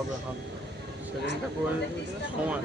হবে হবে সেকেন্ডটা করে সময়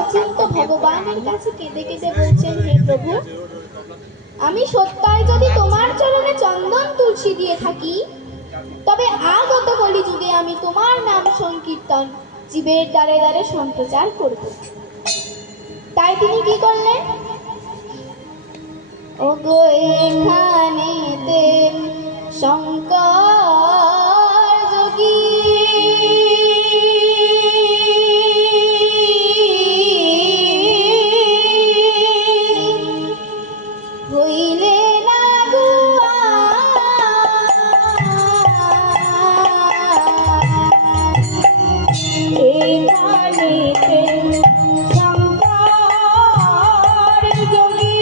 অচিন্ত ভগবানের কাছে কেঁদে কেঁদে বলছেন, হে প্রভু, আমি সত্যই যদি তোমার চরণে চন্দন তুলসী দিয়ে থাকি, তবে আগত কলিযুগে আমি তোমার নাম সংকীর্তন জীবের দ্বারে দ্বারে সম্প্রচার করব। তাই তিনি কি করলেন? ওগো এখানেতে শঙ্কর যোগী হইলে না এখানেতে শঙ্কর যোগী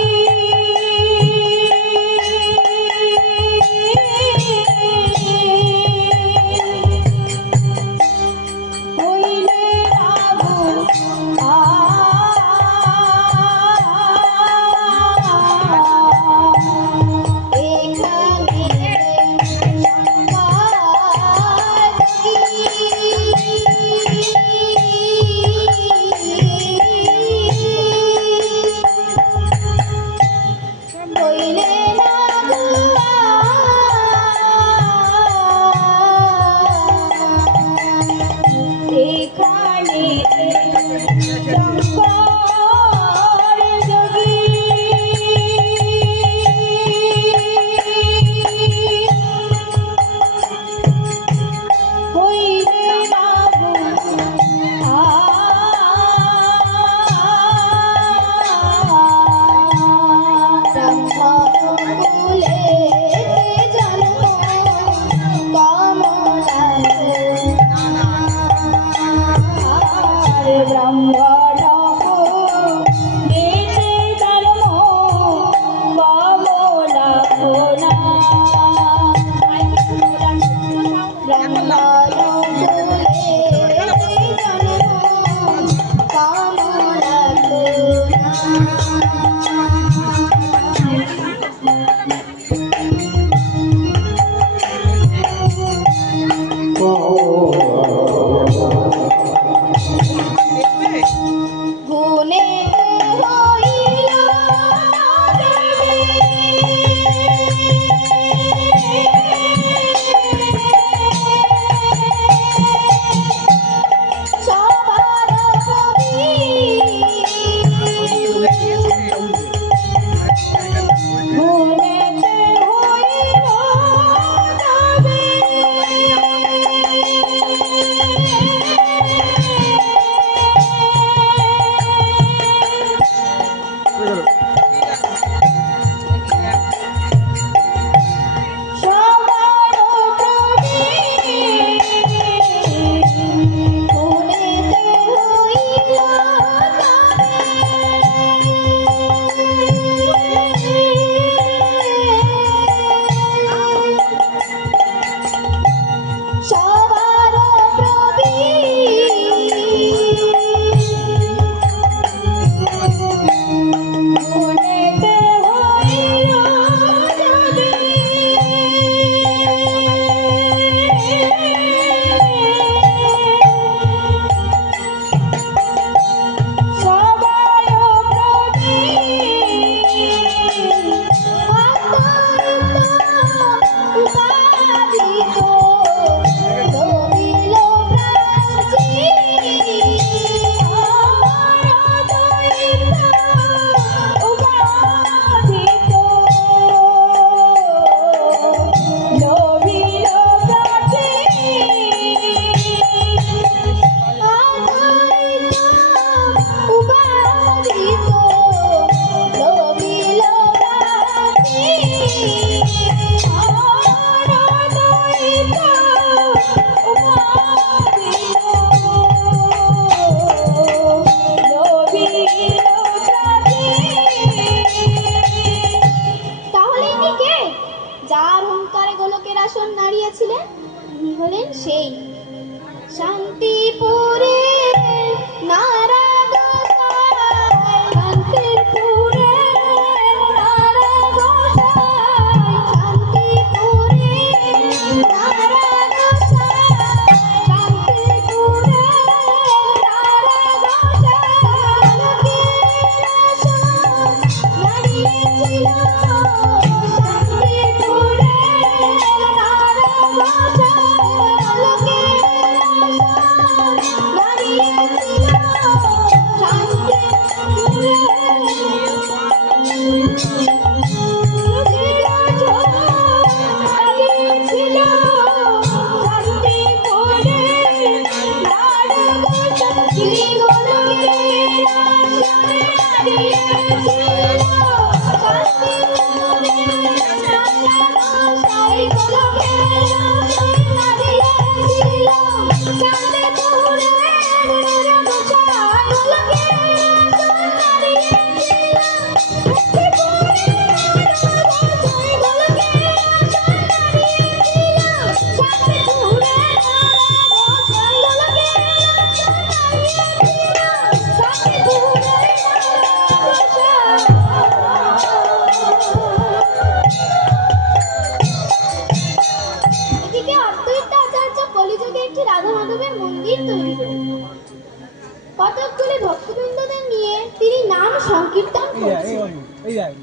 সংকীর্তন করছেন।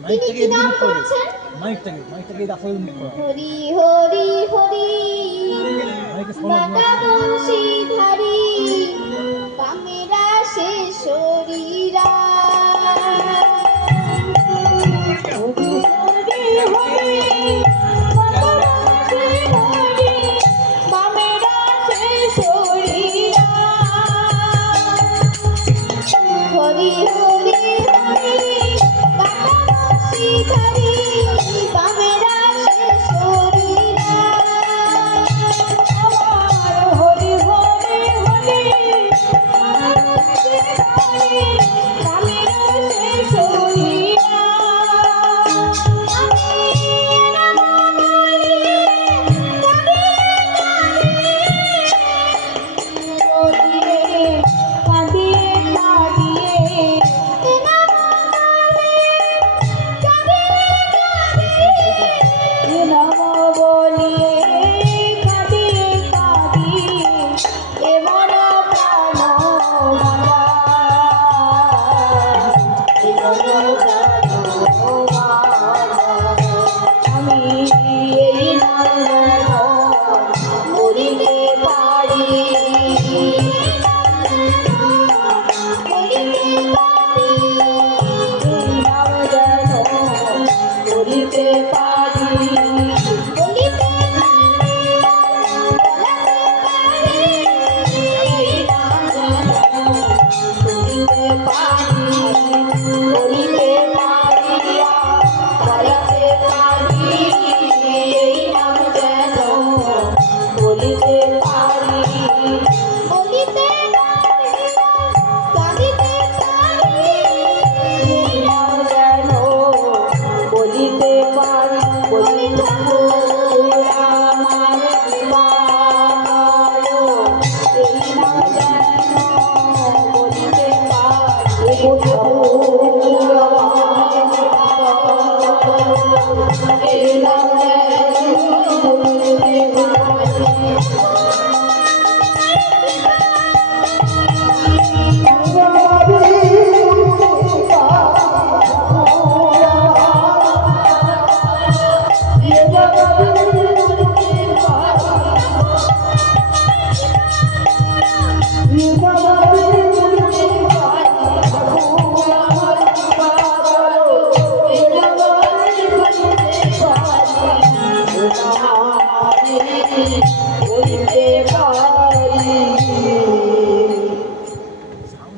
তিনি কি নাম করছেন? হরি হরি হরি বাটা বংশীধারী বামেরা সে শরীরা। হরি হরি হরি বাটা বংশীধারী বামেরা সে শরীরা। হরি হরি হরি বাটা বংশীধারী বামেরা সে শরীরা। হরি হরি হরি বামেরা সে শরীরা।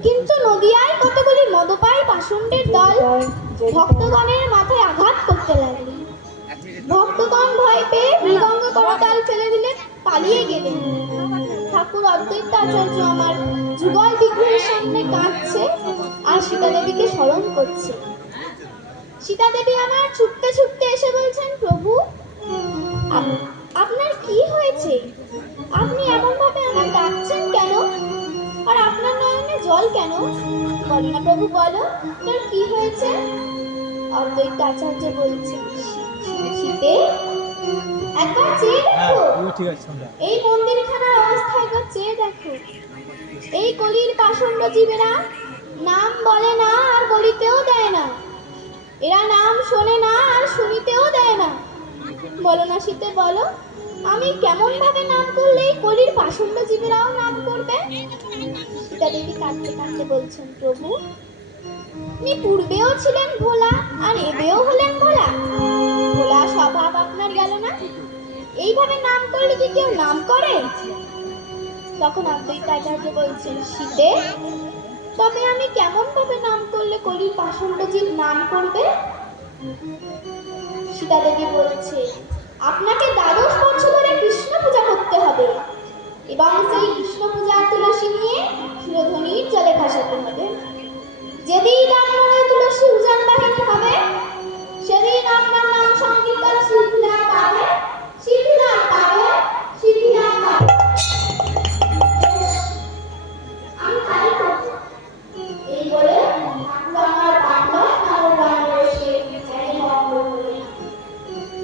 কিন্তু নদিয়ায় কতগুলি মদপায়ী পাষণ্ডের দল ভক্তগণের মাথায় আঘাত করতে লাগলো। ভক্তগণ ভয় পেয়ে মৃদঙ্গ করতাল ফেলে দিলে পালিয়ে গেলেন। ঠাকুর অদ্বৈত আচার্য আমার যুগল বিগ্রহের সামনে কাঁদছে আর সীতা দেবীকে স্মরণ করছে। সীতা দেবী আমার ছুটতে ছুটতে এসে বলছেন, প্রভু আপনার কি হয়েছে? আপনি এমন ভাবে আমার ডাকছেন কেন? আর আপনার নয়নে জল কেন? বলো না প্রভু, বলো তোর কি হয়েছে? অদ্বৈত আচার্য বলছেন, শীতে একবার চেয়ে দেখো, এই মন্দিরখানার অবস্থা একবার চেয়ে দেখো। এই কলির পাষণ্ড জীবেরা নাম বলে না আর বলিতেও দেয় না। এরা নাম শোনে না আর শুনিতেও দেয় না। বলো না শীতে, বলো আমি কেমন ভাবে নাম করলে এই কলির পাষণ্ড জীবেরাও নাম করবে? সীতা দেবী কাঁদতে কাঁদতে বলছেন, প্রভু আপনি পূর্বেও ছিলেন ভোলা আর এবেও হলেন ভোলা। ভোলা স্বভাব আপনার গেল না? এইভাবে নাম করলে কি কেউ নাম করে? তখন অদ্বৈত আচার্য বলছেন, শীতে তবে আমি কেমন ভাবে নাম করলে কলির পাষণ্ড জীব নাম করবে? সীতা দেবী বলছে, আপনাকে 12 বছর ধরে কৃষ্ণ পূজা করতে হবে এবং সেই কৃষ্ণ পূজার তুলসী নিয়ে ক্ষীরধ্বনির জলে ভাসাতে হবে। যেদিন আপনার তুলসী উজান বাহিনী হবে, সেদিন আপনার নাম সংকীর্তন সিদ্ধিলাভ পাবে, সিদ্ধিলাভ পাবে, সিদ্ধিলাভ পাবে। আমি তাই করব। এই বলে ঠাকুর আমার পাঠলো ঠাকুর গানে বসে এই বন্ধ করে।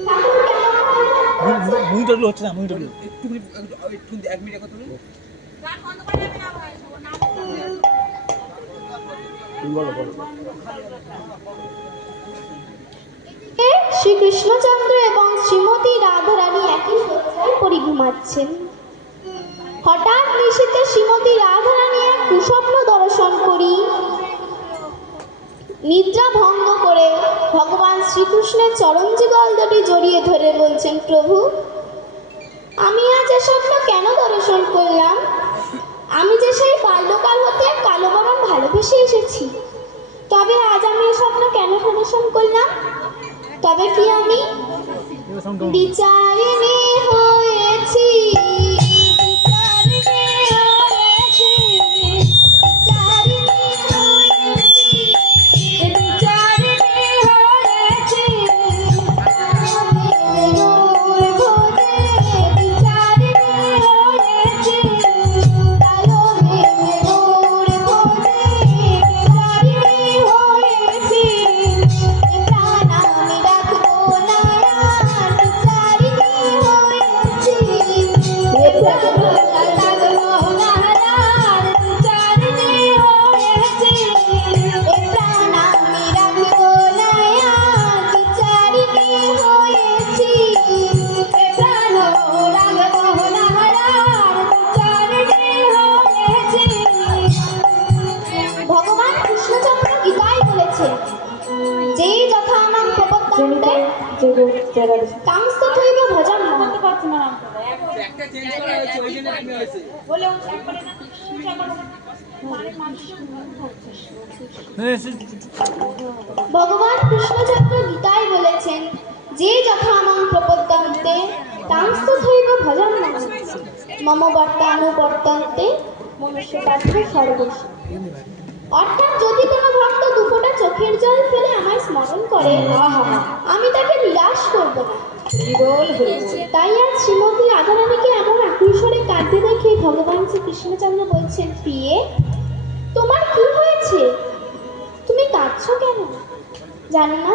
ঠাকুর কেমন ভাবে মুইটাগুলো হচ্ছে না, মুইটাগুলো একটু 1 মিনিট কথা বলুন। বলো বলো। শ্রীকৃষ্ণচন্দ্র এবং শ্রীমতী রাধারানী একই শয্যায় পড়ে ঘুমাচ্ছেন। হঠাৎ নিশীথে শ্রীমতী রাধারানী এক কুস্বপ্ন দর্শন করি নিদ্রা ভঙ্গ করে ভগবান শ্রীকৃষ্ণের চরণ যুগল দুটি জড়িয়ে ধরে বলছেন, প্রভু আমি আজ এ স্বপ্ন কেন দর্শন করলাম? আমি যে সেই বাল্যকাল হতে কালো বরণ ভালোবেসে এসেছি, তবে আজ আমি এ স্বপ্ন কেন দর্শন করলাম? তবে কি আমি বিচারিণী হয়েছি? ভগবান কৃষ্ণচন্দ্র গীতায় বলেছেন, যে যথা নাম প্রপদ্যন্তে কাংস্তথৈব ভজন্মঃ। একটা চেঞ্জ করা হয়েছে, ওই জন্য তুমি হয়েছে। ভগবান কৃষ্ণচন্দ্র গীতায় বলেছেন, যে যথা নাম প্রপদ্যন্তে কাংস্তথৈব ভজন্মঃ মম বর্তানুবর্তন্তে মনুষ্যপার্থ সর্বস্ব। অর্থাৎ যদি কোনো ভক্ত দুফোঁটা চোখের জল ফেলে আমায় স্মরণ করে, আমি তাকে নিরাশ করব না। তাই আজ শ্রীমতী রাধারানীকে এমন আকুল স্বরে কাঁদতে দেখে ভগবান শ্রী কৃষ্ণচন্দ্র বলছেন, প্রিয়ে তোমার কি হয়েছে? তুমি কাঁদছো কেন? জানো না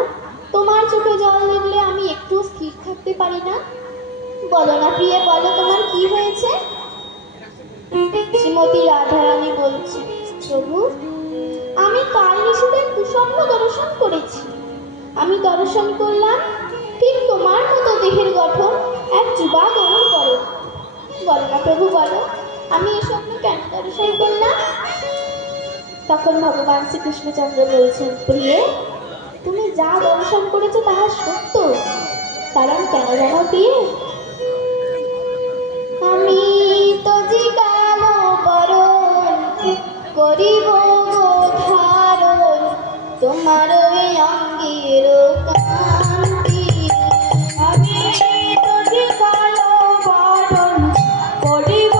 তোমার চোখে জল দেখলে আমি একটু স্থির থাকতে পারি না? বলো না প্রিয়ে, বলো তোমার কি হয়েছে? শ্রীমতী রাধারানী বলছে, প্রভু আমি কাল নিশীথে কুস্বপ্ন দর্শন করেছি। আমি দর্শন করলাম ঠিক তোমার মতো দেহের গঠন এক যুবা গমন করো। বলো না প্রভু, বলো আমি এ স্বপ্ন কেন দর্শন করলাম? তখন ভগবান শ্রীকৃষ্ণচন্দ্র বলছেন, প্রিয়ে তুমি যা দর্শন করেছো তাহা সত্য। কারণ কেন জানো প্রিয়ে? আমি তো জিগাল বরণ করিব ধারণ তোমার অঙ্গের কান্তি। আমি তো জিগাল বরণ করিব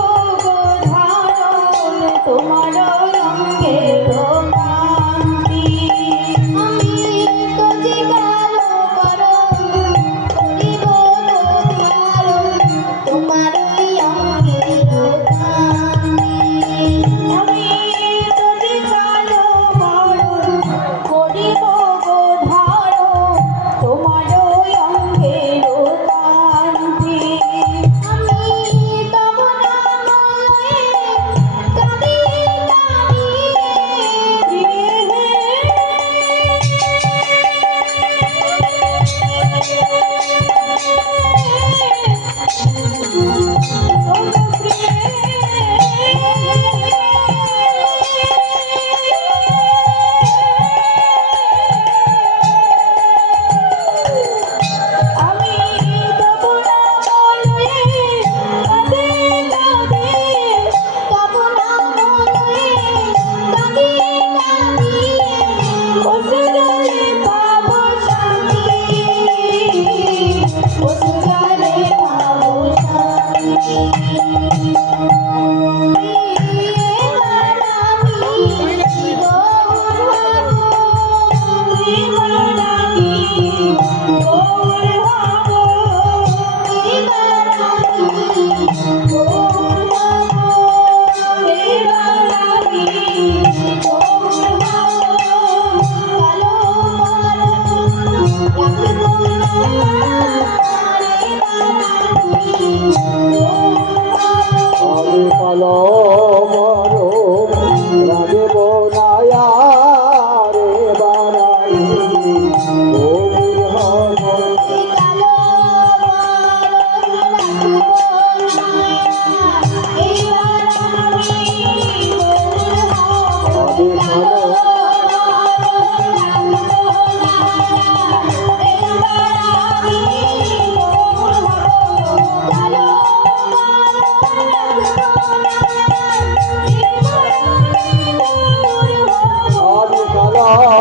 ধারণ তোমার অঙ্গের কান্তি। আমি তো জিগাল বরণ করিব ধারণ তোমার অঙ্গের কান্তি। আমি তো জিগাল বরণ করিব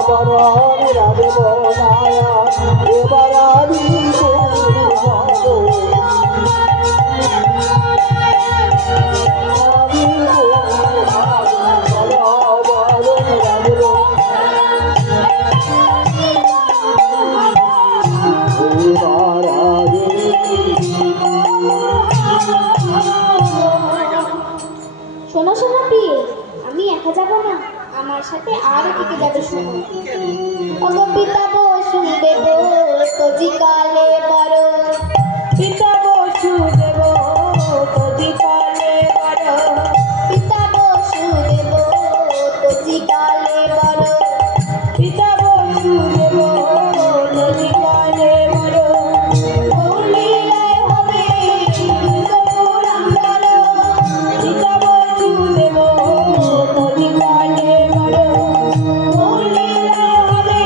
বরণ রাধব মায়া এবার আমি শোনো শোনো প্রিয়ে, আমি একা যাব না, আমার সাথে আরো কে যাবে শোনো। ওগো পিতা বসুদেব তোজি কালে বড়, পিতা বসুদেব তোজি কালে বড়, পিতা বসুদেব তোজি কালে বড়, পিতা বসুদেব তোজি কালে বড়, মৌলিরায় হবে গৌরাঙ্গর, পিতা বসুদেব তোজি কালে বড়, মৌলিরায় হবে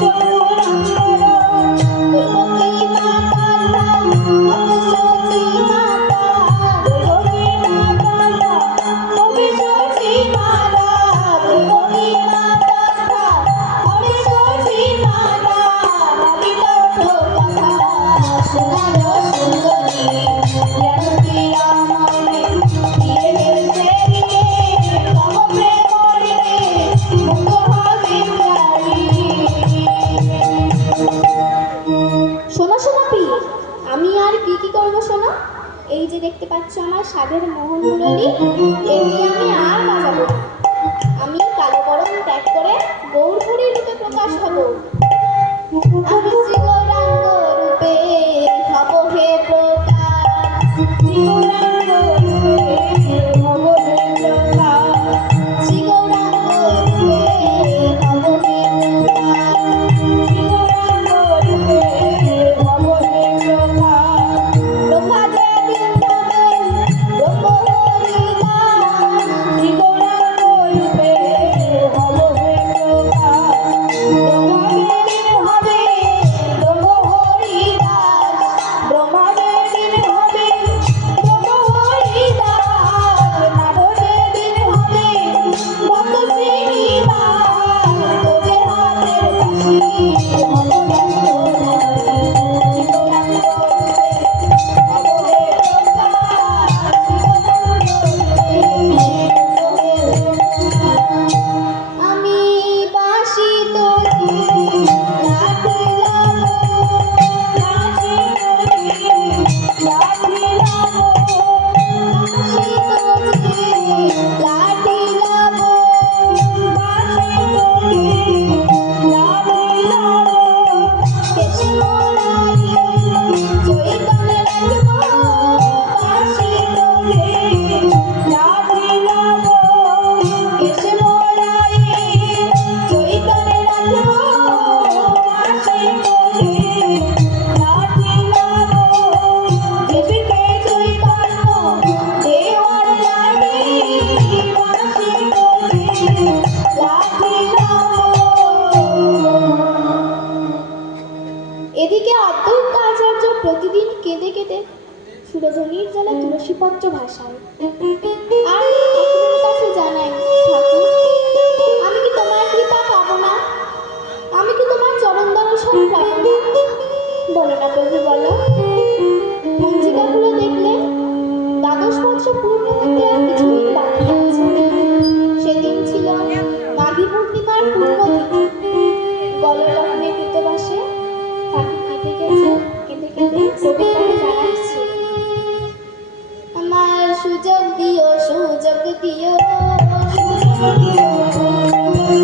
গৌরাঙ্গর, দেবকী মাতা অবসতী মাতা, দেবকী মাতা অবসতী মাতা, দেবকী মাতা অবসতী মাতা, ভাবিত কথা শোনার সুন্দরী, জ্ঞানতী রামনে দিয়ে সেরিতে, তব প্রেমরে মুখ হবে প্রায়ী। শোনো শোনো প্রিয়, আমি আর কি কি করবো শোনো। এই যে দেখতে পাচ্ছ আমার সাধের মোহন মুরলী, এটি আমি আর বাজাবো না। আমি কালো বরণ ত্যাগ করে গৌরহরির রূপে প্রকাশ হব। আমি শ্রী গৌরাঙ্গ রূপে হব হে প্রকাশ, গৌরাঙ্গ রূপে হব হে প্রকাশ, শ্রী গৌরাঙ্গ রূপে হব হে প্রকাশ। গৌরাঙ্গ রূপে হব হে প্রকাশ, ব্রহ্মা যেদিন হবেন ব্রহ্মহরিদাস, গৌরাঙ্গ রূপে হব হে প্রকাশ, ব্রহ্মাবেদিন হবে ব্রহ্মহরিদাস, ব্রহ্মাবেদিন হবে ব্রহ্মহরিদাস, নারদেদিন হবে ভক্ত শ্রীনিবাস, তোদের হাতের কাশি হব আমি বাসি তোজি রাখিলাম, বাসি তোজি রাখিলাম, বাসি তোজি রাখিলাম, বাসি তোজি রাখিলাম, কৃষ্ণ রায়ে চৈতন্য রাখবো, বাসি তোজি রাখিলাম, কৃষ্ণ রায়ে চৈতন্য রাখবো, বাসি তোজি রাখিলাম, দেবীকে চৈতন্য দেওয়ার লাগে, বাসি তোজি রাখিলাম। এদিকে অদ্বৈত আচার্য প্রতিদিন কেঁদে কেঁদে সুরধ্বনির জলে তুলসীপত্র ভাসায় আর ঠাকুরের কাছে জানাই, ঠাকুর আমি কি তোমার কৃপা পাবো না, আমি কি তোমার চরণ দর্শন পাবো না, বলো না প্রভু বলো। পঞ্জিকাগুলো দেখলে দ্বাদশ বৎসর পূর্ণ হতে আর কিছুদিন বাকি আছে। সেদিন ছিল মাঘী পূর্ণিমার পূর্ণতিথি। গললগ্নে কৃতবাসে ঠাকুর কেঁদে গেছে, কেঁদে কেঁদে কবিতায় জানাচ্ছে, আমার সুযোগ দিও, সুযোগ দিও, সুযোগ দিও, সুযোগ দিও,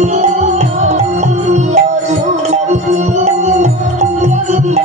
সুযোগ দিও, সুযোগ দিও, সুযোগ দিও,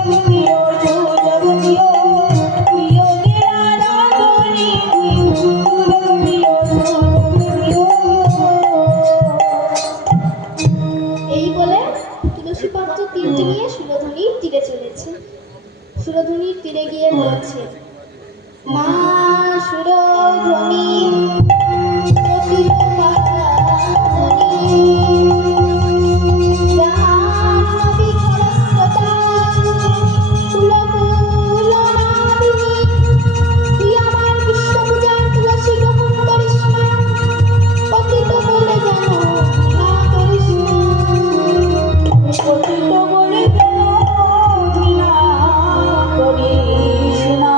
জগদিও জগদিও বিয়োগের আরাধনে জগদিও জগদিও। এই বলে তুলসী পত্র তীরটি নিয়ে সুরধুনির তীরে চলেছে। সুরধুনির তীরে গিয়ে বলছে, মা সুরধুনি সতী প্রভাবনী, জাহ্নবী খরস্রোতা, কুলকুলনাদিনী, তুই আমার বিশ্বপূজার তুলসী গ্রহণ করিস মা, পতিত বলে যেন ঘৃণা করিস না। পতিত বলে যেন ঘৃণা করিস না।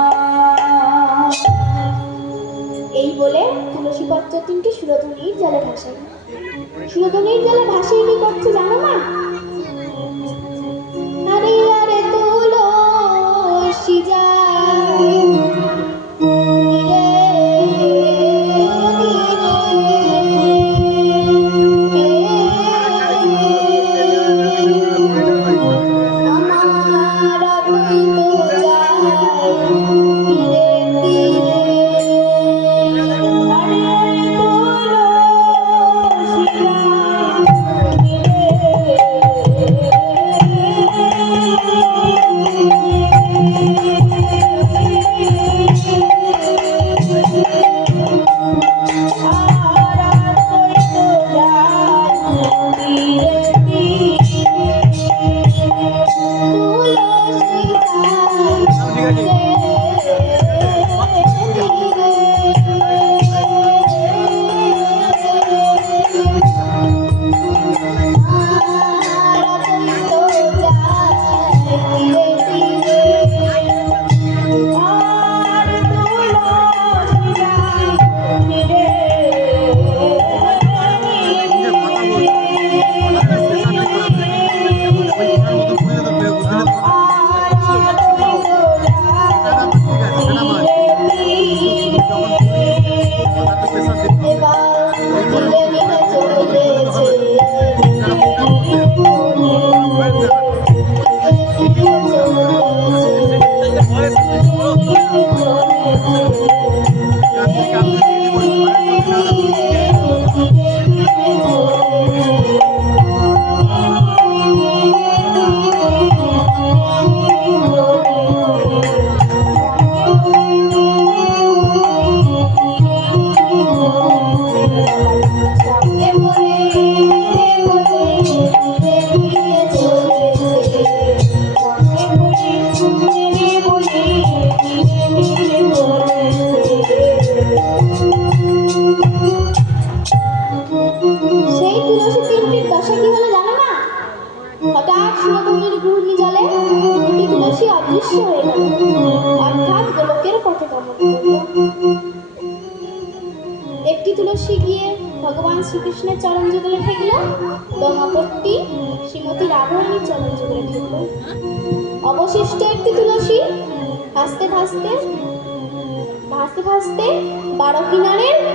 এই বলে তুলসী পত্র তিনটি সুরধুনির জলে ভাসায়। সুরধুনির জলে ভাসিয়ে কি করছে জানো না? আরে আরে তুলসী যায় নীরে আমার অদ্বৈত যায় তীরে তীরে। আরে আরে তুলসী হঠাৎ সুরধুনির ঘূর্ণি জলে দুটি তুলসী অদৃশ্য হয়ে গেল, অর্থাৎ গোলকের পথে গমন করল। একটি তুলসী গিয়ে ভগবান শ্রীকৃষ্ণের চরণ যুগলে ঠেকল এবং অপরটি শ্রীমতী রাধারানীর চরণ যুগলে ঠেকল। অবশিষ্ট একটি তুলসী ভাসতে ভাসতে ভাসতে ভাসতে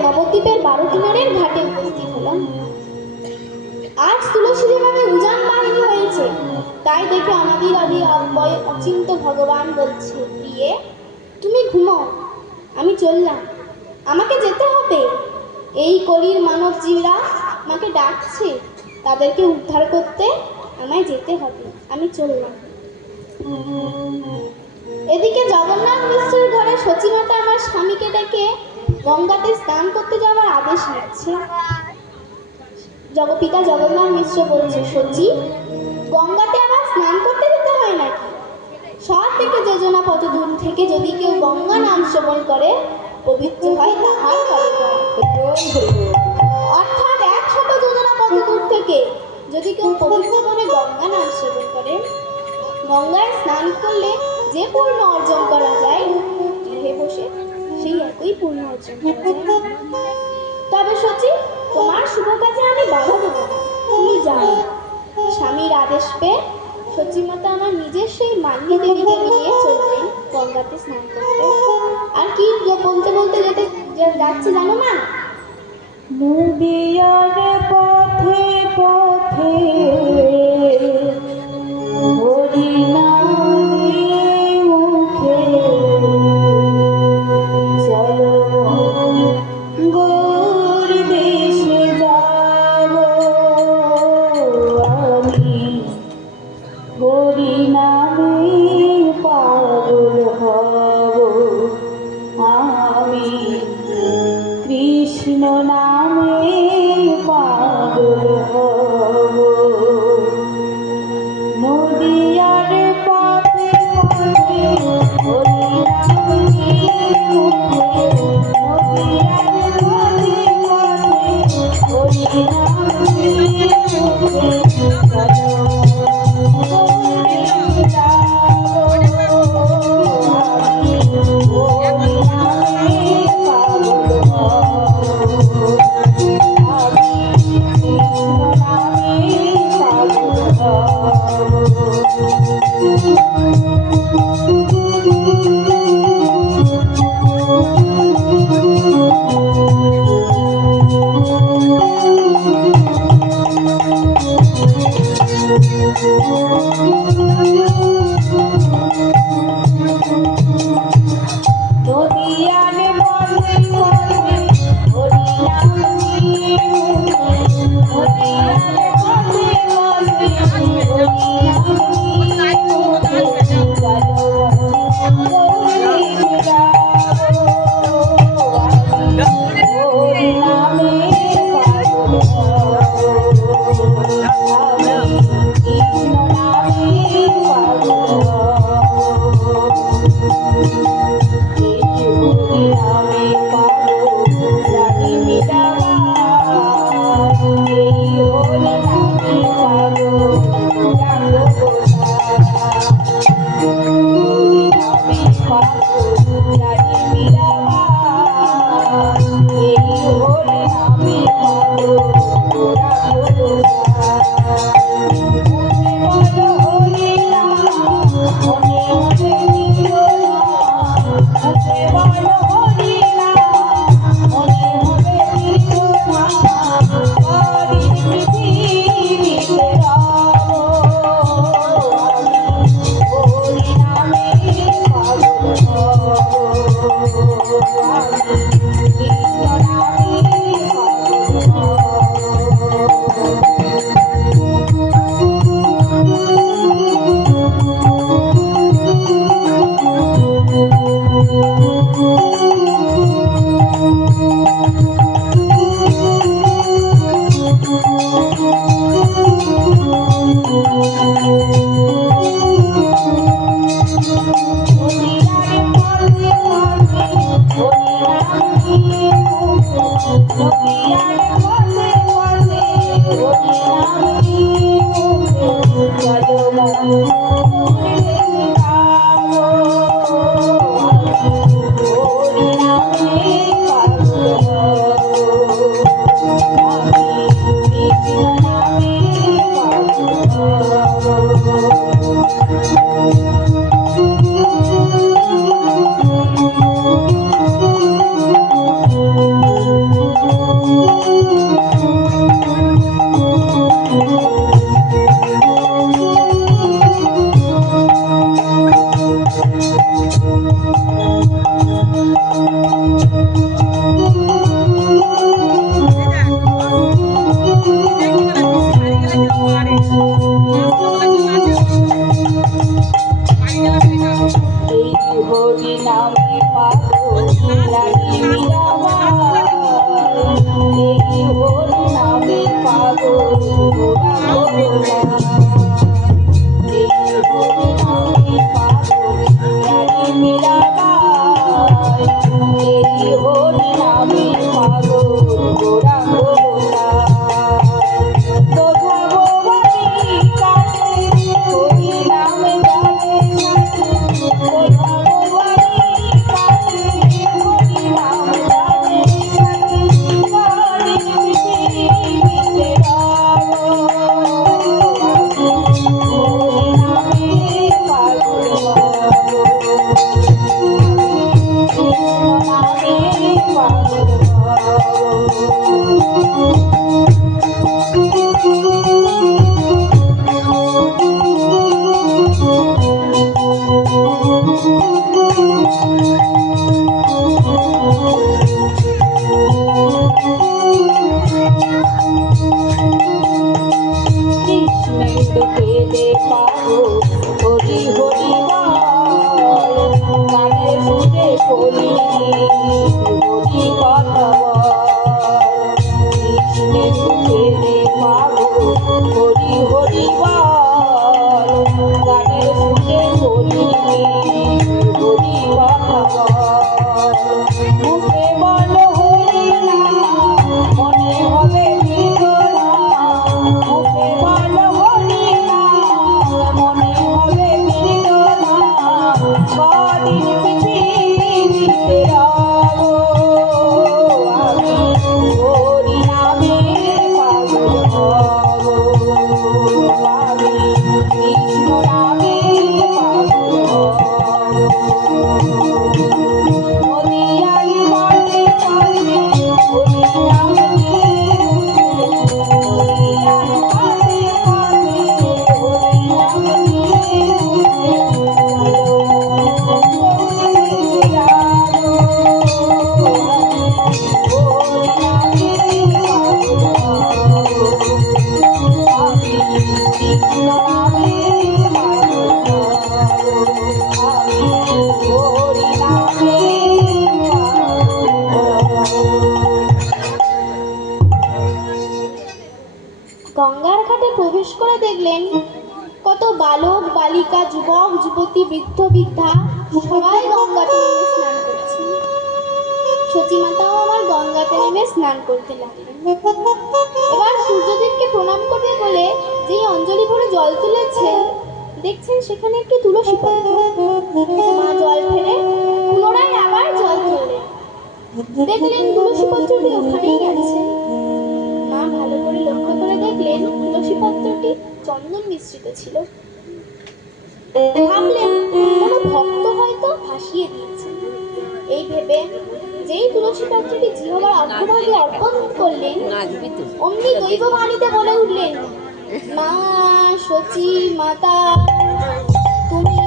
নবদ্বীপের 12 কিনারের ঘাটে উপস্থিত হলাম। আজ তুলসী যেভাবে উজান বাহিনী হয়েছে তাই দেখে অনাদির অব্যয় অচিন্ত ভগবান বলছে, প্রিয়ে তুমি ঘুমাও, আমি চললাম, আমাকে যেতে হবে। এই কলির মানব জীবরা আমাকে ডাকছে, তাদেরকে উদ্ধার করতে আমায় যেতে হবে, আমি চললাম। এদিকে জগন্নাথ মিশ্রের ঘরে সচিমাতা আমার স্বামীকে ডেকে গঙ্গাতে স্নান করতে যাওয়ার আদেশ নিচ্ছে। পিতা জগন্নাথ মিশ্র বলছে, সচি গঙ্গাতে আবার স্নান করতে যেতে হয় নাকি? 100 থেকে যোজনা পথ দূর থেকে যদি কেউ গঙ্গা নাম শ্রবণ করে পবিত্র হয় তাহার ফলে অর্থাৎ 100 যোজনা পথ দূর থেকে যদি কেউ পবিত্র মনে গঙ্গা নাম শ্রবণ করে, গঙ্গায় স্নান করলে যে পূর্ণ অর্জন করা যায় গৃহে বসে সেই একই পূর্ণ অর্জন করা যায়। তবে সচি তোমার শুভ কাজে আমি বাধা দেবো না, তুমি যাও। স্বামীর আদেশ পেয়ে সচিমাতা আমার নিজের সেই মান্যী দেবীকে নিয়ে চললেন গঙ্গাতে স্নান করতে। আর কি বলতে বলতে যেতে যাচ্ছে জানো না? নদিয়ার পথে পথে হরি নামে হরি নামে পাগল রানী মীরাবাই এই হরি নামে পাগল গোরা গোরা এই হরি নামে পাগল রানী মীরাবাই এই হরি নামে পাগল গোরা গোরা তোঝাবো বাড়ি কাছে হরি নামে গানে তোঝাবো বাড়ি কাছে হরি নামে গানে সারি পৃথিবীতে রব হরি নামে পাগল হব কৃষ্ণ নামে পাগল কৃষ্ণের কেঁদে পাগল হরি হরি বল গানের সুরে বলি হরি কথা বল কৃষ্ণের কেঁদে পাগল হরি হরি বল গানের সুরে বলি হরি কথা বল মুখে বল হরি নাম মনে হবে বিগড়া মুখে বল হরি নাম মনে হবে বিগড়া কদিন পৃথিবীতে রব আমি হরি নামে পাগল হব আমি কৃষ্ণ নামে পাগল হব নদিয়ার ঘাটে ঘাটে হরি নাম নিয়ে নদিয়ার ঘাটে ঘাটে হরি নাম নিয়ে গঙ্গার ঘাটে প্রবেশ করে দেখলেন কত বালক বালিকা যুবক যুবতী বৃদ্ধ বৃদ্ধা সবাই গঙ্গাতে নেমে স্নান করছে। সতীমাতাও আমার গঙ্গাতে নেমে স্নান করতে লাগলেন। এবার সূর্যদেবকে প্রণাম করবে বলে যেই অঞ্জলি ভরে জল তুলেছেন দেখছেন সেখানে একটি তুলসী পত্র। মা জল ফেলে পুনরায় আবার জল তুললেন, দেখলেন তুলসী পত্রটি ওখানেই আছে। মা ভালো করে লক্ষ্য করে দেখলেন তুলসী পত্রটি চন্দন মিশ্রিত ছিল। ভাবলেন কোনো ভক্ত হয়তো ভাসিয়ে দিয়েছে। এই ভেবে যেই তুলসী পত্রটি জিহবার অগ্রভাগে অর্পণ করলেন অমনি দৈব বাণীতে বলে উঠলেন, মা সচি মাতা তুমি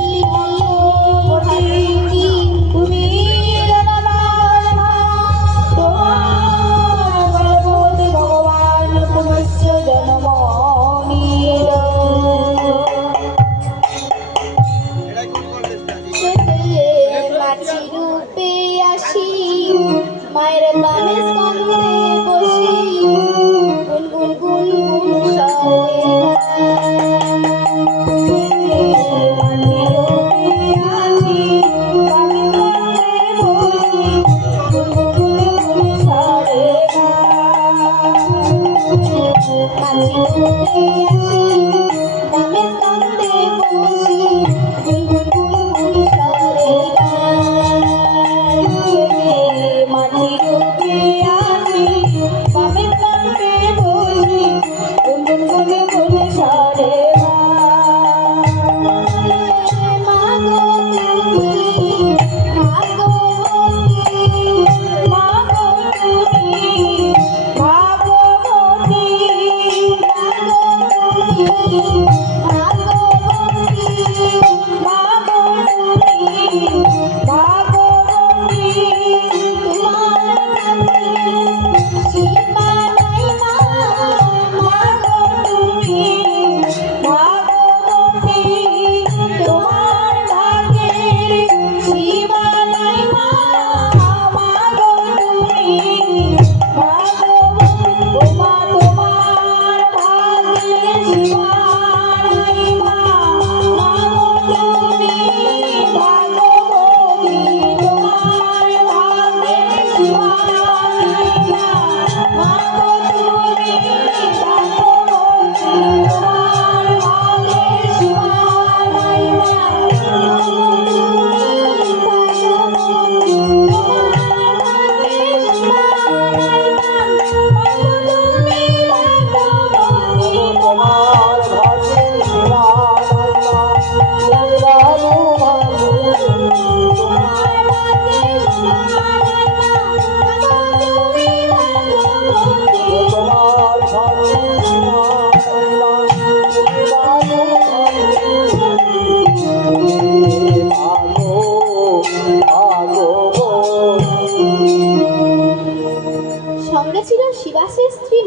তুমি ভগবান পুনশ্চ জন্ম নিল মাছি রূপে আসি মায়ের বামে স্কন্ধে বসি গুন গুন গুন গুন মাঝি রূপে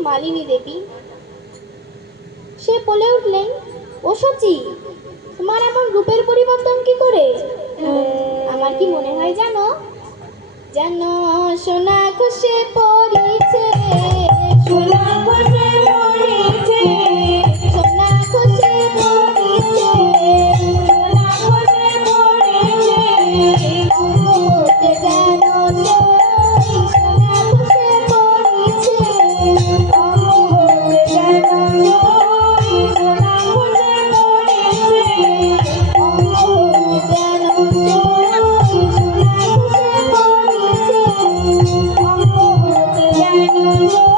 মালিনী দেবী। সে বলে উঠলেন, ও সচি, তোমার এমন রূপের পরিবর্তন কি করে? আমার কি মনে হয় জানো, যেন সোনা খসে পড়িছে, সোনা খসে পড়িছে, সোনা খসে পড়িছে, সোনা খসে পড়িছে, অঙ্গ হতে যেন সই সোনা খসে পড়িছে, অঙ্গ হতে যেন সই সোনা খসে পড়িছে, অঙ্গ হতে যেন সই সোনা খসে পড়িছে। অঙ্গ হতে যেন সই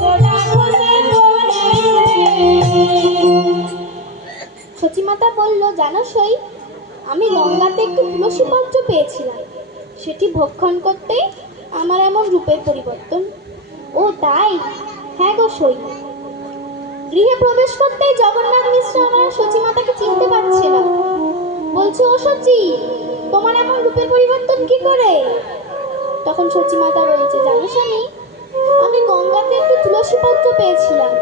সোনা খসে পড়িছে। সচিমাতা বলল, জানো সই, আমি গঙ্গাতে একটু তুলসী পত্র পেয়েছিলাম, সেটি ভক্ষণ করতেই আমার এমন রূপের পরিবর্তন। ও তাই? হ্যাঁ গো সই। গৃহে প্রবেশ করতেই জগন্নাথ মিশ্র আমার সচিমাতাকে চিনতে পারছে না। বলছে, ও সচি, তোমার এমন রূপের পরিবর্তন কি করে? তখন সচিমাতা বলছে, জানো স্বামী, আমি গঙ্গাতে একটু তুলসী পত্র পেয়েছিলাম,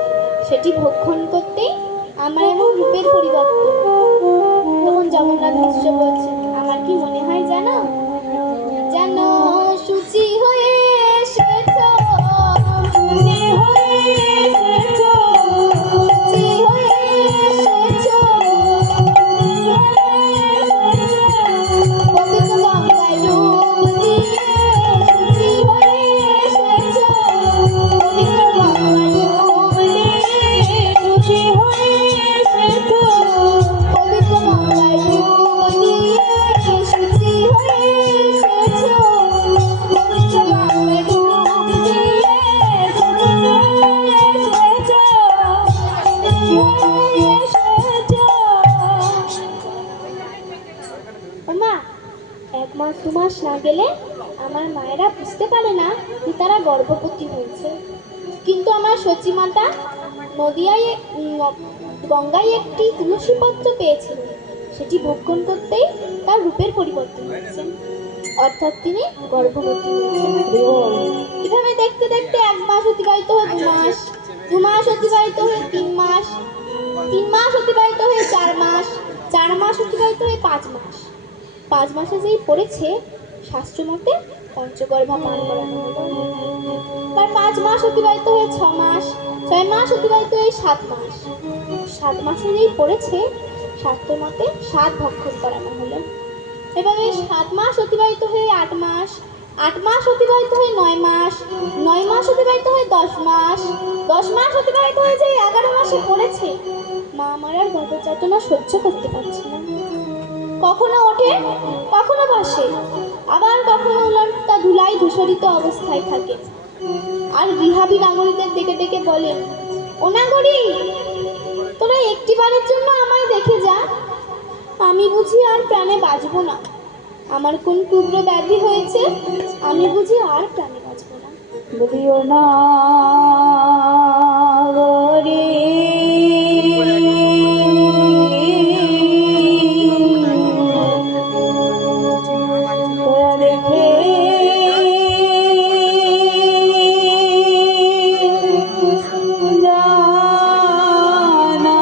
সেটি ভক্ষণ করতেই আমার এমন রূপের পরিবর্তন। তখন জগন্নাথ মিশ্র বলছে, আমার কি মনে হয় জানো, যেন শুচি হয়ে এসেছো, শুচি হয়ে এসেছো, শুচি হয়ে এসেছো, পবিত্র গঙ্গায় ডুব দিয়ে শুচি হয়ে এসেছো, পবিত্র গঙ্গায় ডুব দিয়ে শুচি হয়ে এসেছো, পবিত্র গঙ্গায় ডুব দিয়ে শুচি হয়ে এসেছো, পবিত্র গঙ্গায় ডুব দিয়ে শুচি হয়ে এসেছো। ওমা, 1 মাস 2 মাস না গেলে আমার মায়েরা বুঝতে পারে না যে তারা গর্ভবতী হয়েছে। কিন্তু আমার সচিমাতা নদিয়ায় গঙ্গায় একটি তুলসী পত্র পেয়েছিল, সেটি ভক্ষণ করতেই তার রূপের পরিবর্তন হয়েছে, অর্থাৎ তিনি গর্ভবতী হয়েছেন। এভাবে দেখতে দেখতে 1 মাস অতিবাহিত হয়ে 2 মাস, 2 মাস অতিবাহিত হয়ে 3 মাস, 3 মাস অতিবাহিত হয়ে 4 মাস, 4 মাস অতিবাহিত হয়ে 5 মাস। 5 মাসে যেই পড়েছে, শাস্ত্র মতে পঞ্চগর্ভা পান করানো হলো। তার 5 মাস অতিবাহিত হয়ে 6 মাস, 6 মাস অতিবাহিত হয়ে 7 মাস, 7 মাসে যেই পড়েছে, শাস্ত্র মতে 7 ভক্ষণ করানো হলো। এভাবে 7 মাস অতিবাহিত হয়ে 8 মাস, 8 মাস অতিবাহিত হয়ে 9 মাস, 9 মাস অতিবাহিত হয়ে 10 মাস, 10 মাস অতিবাহিত হয়ে যে 11 মাসে পড়েছে, মা আমার আর গর্ভযাতনা সহ্য করতে পারছে না। কখনো ওঠে, কখনো বসে, আবার কখনো উলটটা ধুলাই ধূসরিত অবস্থায় থাকে। আর গৃহাবী নাগরীদের ডেকে ডেকে বলেন, ও নাগরী, তোরা একটিবারের জন্য আমায় দেখে যা, আমি বুঝি আর প্রাণে বাঁচবো না। আমার কোন তীব্র ব্যাধি হয়েছে, আমি বুঝি আর প্রাণে বাঁচবো না। বলিও না গরি তোরা দেখে জানা না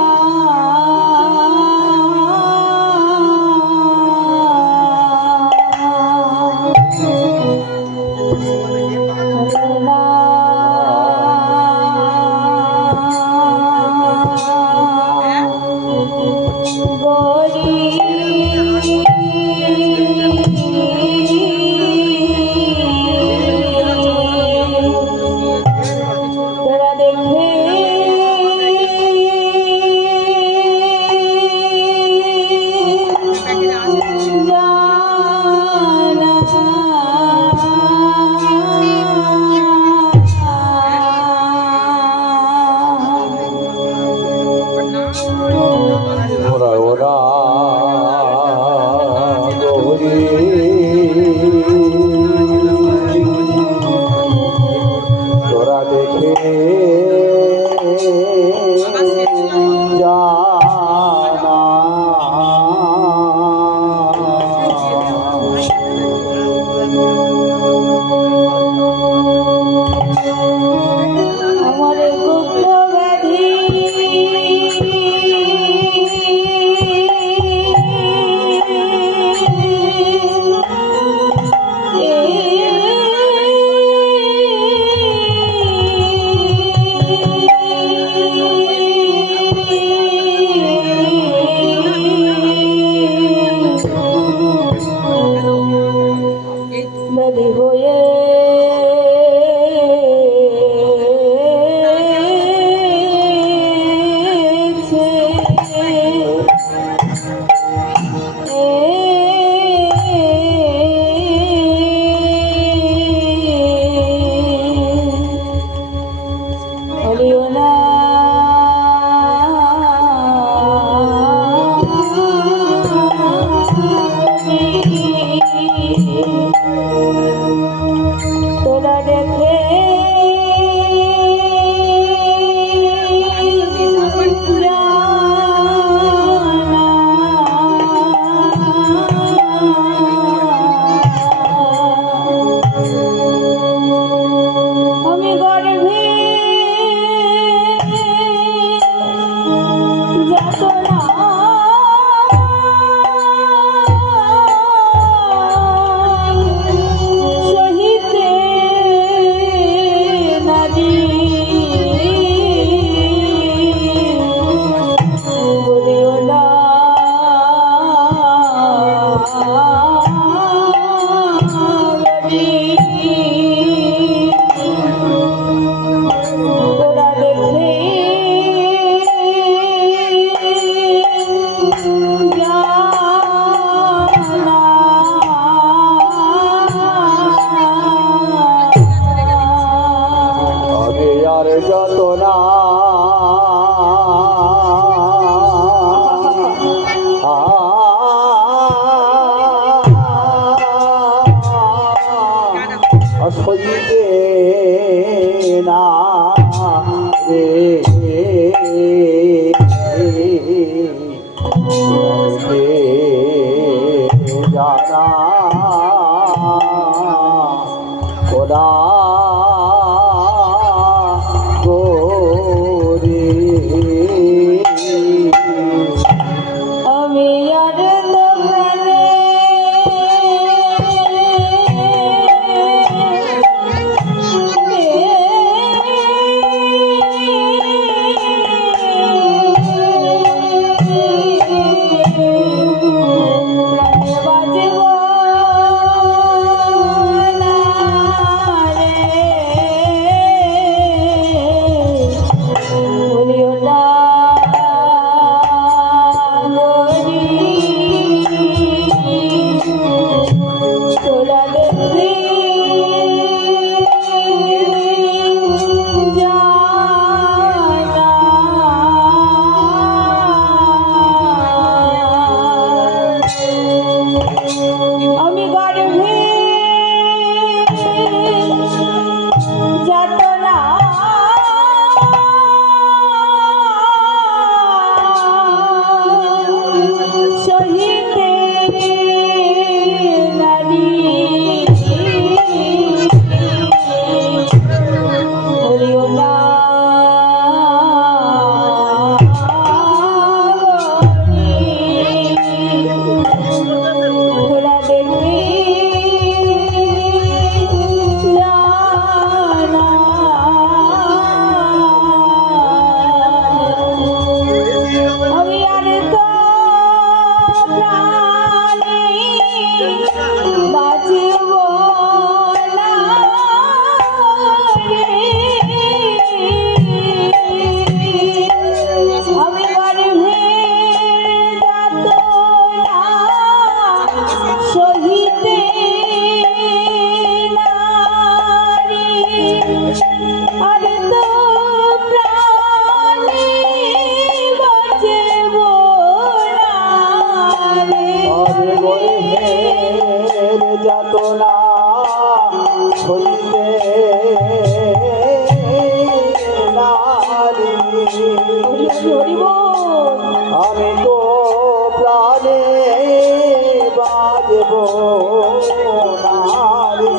তোরা দেখে আমি গর্ভে যাতনা সহিতে নারী বলিও না তোরা দেখে আমি আর যত না সইতে না রে জানা খোদা গোরে আমি আর তোমারে প্রাণে বাজিব না রে বলিও না তোরা দেখবি আমি গর্ভে যাতনা সহিতে নারী বলিও না তোরা দেখবি আমি আর তো প্রাণে বাঁচব না রে আমি গর্ভে যাতনা সহিতে নারী আর তো প্রাণে বাঁচব না আমি রে গরিবের যাতনা সইতে নারী হরি বল আমি তো প্রাণে বাজব নারী